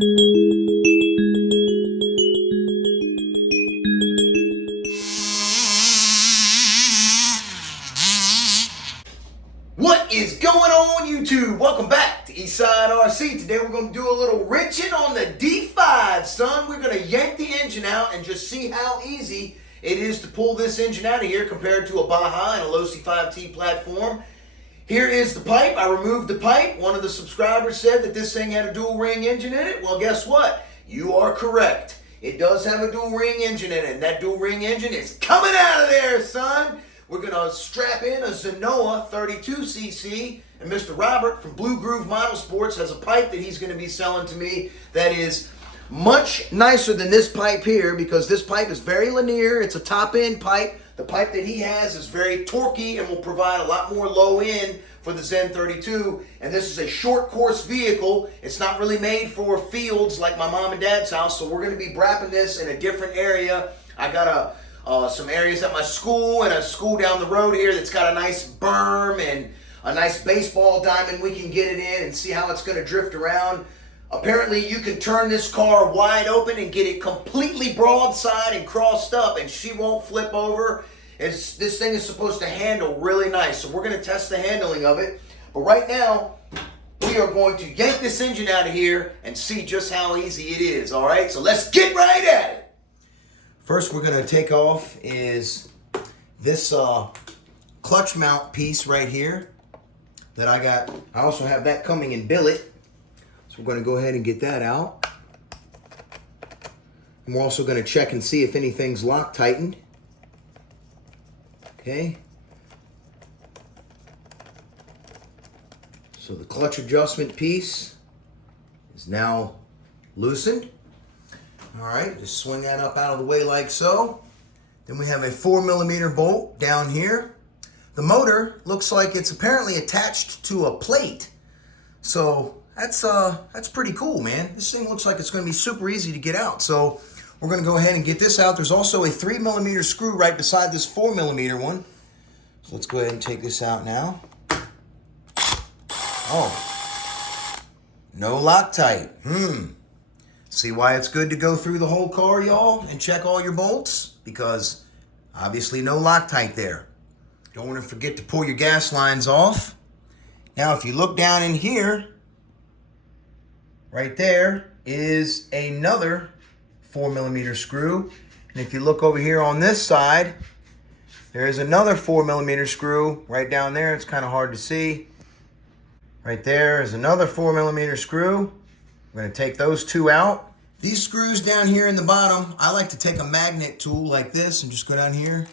What is going on, YouTube? Welcome back to Eastside RC. Today we're going to do a little wrenching on the D5, son. We're going to yank the engine out and just see how easy it is to pull this engine out of here compared to a Baja and a low C5T platform. Here is the pipe. I removed the pipe. One of the subscribers said that this thing had a dual ring engine in it. Well, guess what? You are correct. It does have a dual ring engine in it, and that dual ring engine is coming out of there, son. We're going to strap in a Zenoa 32cc, and Mr. Robert from Blue Groove Model Sports has a pipe that he's going to be selling to me that is much nicer than this pipe here, because this pipe is very linear. It's a top-end pipe. The pipe that he has is very torquey and will provide a lot more low end for the Zen 32, and this is a short course vehicle. It's not really made for fields like my mom and dad's house, so we're going to be brapping this in a different area. I got some areas at my school and a school down the road here that's got a nice berm and a nice baseball diamond we can get it in and see how it's going to drift around. Apparently you can turn this car wide open and get it completely broadside and crossed up and she won't flip over. This thing is supposed to handle really nice, so we're going to test the handling of it. But right now, we are going to yank this engine out of here and see just how easy it is, all right? So let's get right at it. First we're going to take off is this clutch mount piece right here that I got. I also have that coming in billet. So we're going to go ahead and get that out. And we're also going to check and see if anything's lock tightened. Okay. So the clutch adjustment piece is now loosened. All right, just swing that up out of the way like so. Then we have a 4mm bolt down here. The motor looks like it's apparently attached to a plate. So that's pretty cool, man. This thing looks like it's going to be super easy to get out. So we're going to go ahead and get this out. There's also a 3mm screw right beside this 4mm one. So let's go ahead and take this out now. Oh, no Loctite. See why it's good to go through the whole car, y'all, and check all your bolts? Because obviously no Loctite there. Don't want to forget to pull your gas lines off. Now, if you look down in here, right there is another 4mm screw. And if you look over here on this side, there is another 4mm screw right down there. It's kind of hard to see. Right there is another 4mm screw. We're going to take those two out. These screws down here in the bottom, I like to take a magnet tool like this and just go down here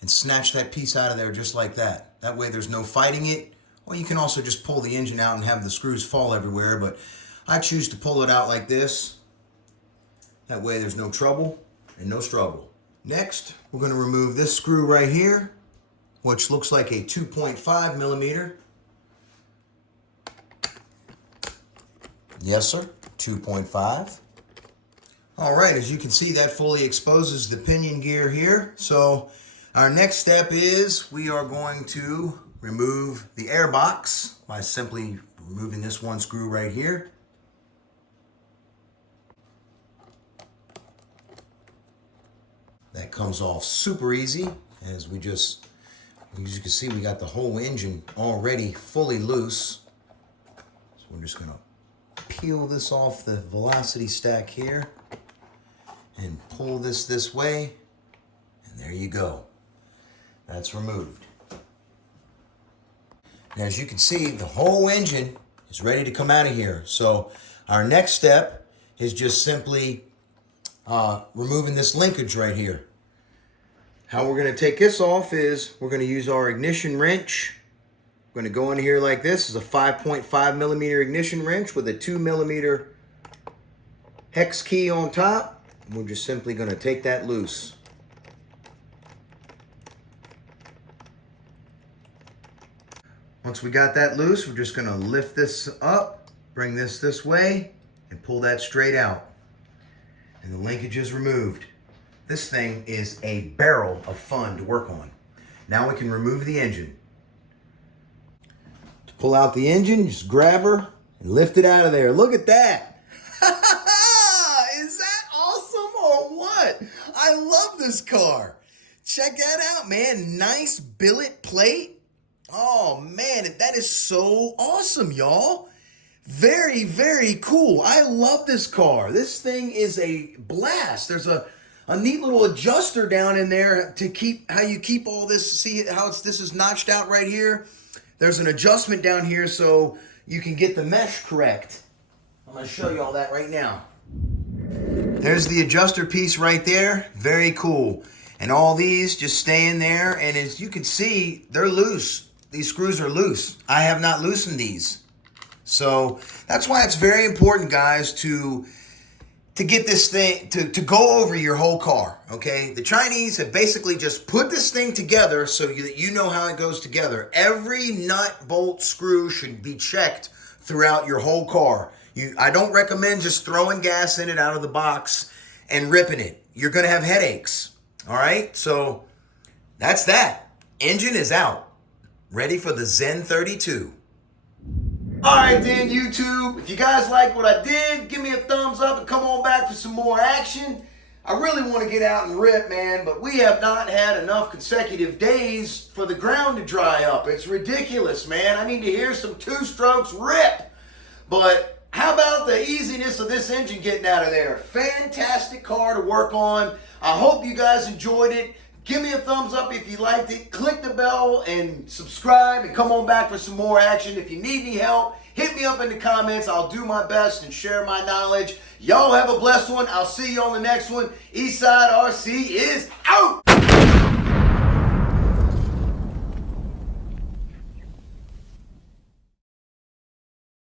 and snatch that piece out of there just like that. That way there's no fighting it. Or you can also just pull the engine out and have the screws fall everywhere, but I choose to pull it out like this. That way there's no trouble and no struggle. Next, we're going to remove this screw right here, which looks like a 2.5mm. Yes, sir, 2.5. All right, as you can see, that fully exposes the pinion gear here. So our next step is we are going to remove the air box by simply removing this one screw right here. That comes off super easy, as you can see, we got the whole engine already fully loose. So we're just going to peel this off the velocity stack here and pull this way, and there you go. That's removed. Now, as you can see, the whole engine is ready to come out of here. So our next step is just simply removing this linkage right here. How we're going to take this off is we're going to use our ignition wrench. We're going to go in here like this. This is a 5.5mm ignition wrench with a 2mm hex key on top. And we're just simply going to take that loose. Once we got that loose, we're just going to lift this up, bring this way, and pull that straight out. And the linkage is removed. This thing is a barrel of fun to work on. Now we can remove the engine. To pull out the engine, just grab her and lift it out of there. Look at that. Is that awesome or what? I love this car. Check that out, man. Nice billet plate. Oh, man, that is so awesome, y'all. Very, very cool. I love this car. This thing is a blast. There's a neat little adjuster down in there to keep how you keep all this. See how this is notched out right here? There's an adjustment down here so you can get the mesh correct. I'm going to show you all that right now. There's the adjuster piece right there. Very cool. And all these just stay in there. And as you can see, they're loose. These screws are loose. I have not loosened these. So that's why it's very important, guys, to get this thing, to go over your whole car, okay? The Chinese have basically just put this thing together so that you know how it goes together. Every nut, bolt, screw should be checked throughout your whole car. I don't recommend just throwing gas in it out of the box and ripping it. You're going to have headaches, all right? So that's that. Engine is out. Ready for the Zen 32. All right then, YouTube. If you guys like what I did, give me a thumbs up and come on back for some more action. I really want to get out and rip, man, but we have not had enough consecutive days for the ground to dry up. It's ridiculous, man. I need to hear some two-strokes rip. But how about the easiness of this engine getting out of there? Fantastic car to work on. I hope you guys enjoyed it. Give me a thumbs up if you liked it. Click the bell and subscribe and come on back for some more action. If you need any help, hit me up in the comments. I'll do my best and share my knowledge. Y'all have a blessed one. I'll see you on the next one. Eastside RC is out.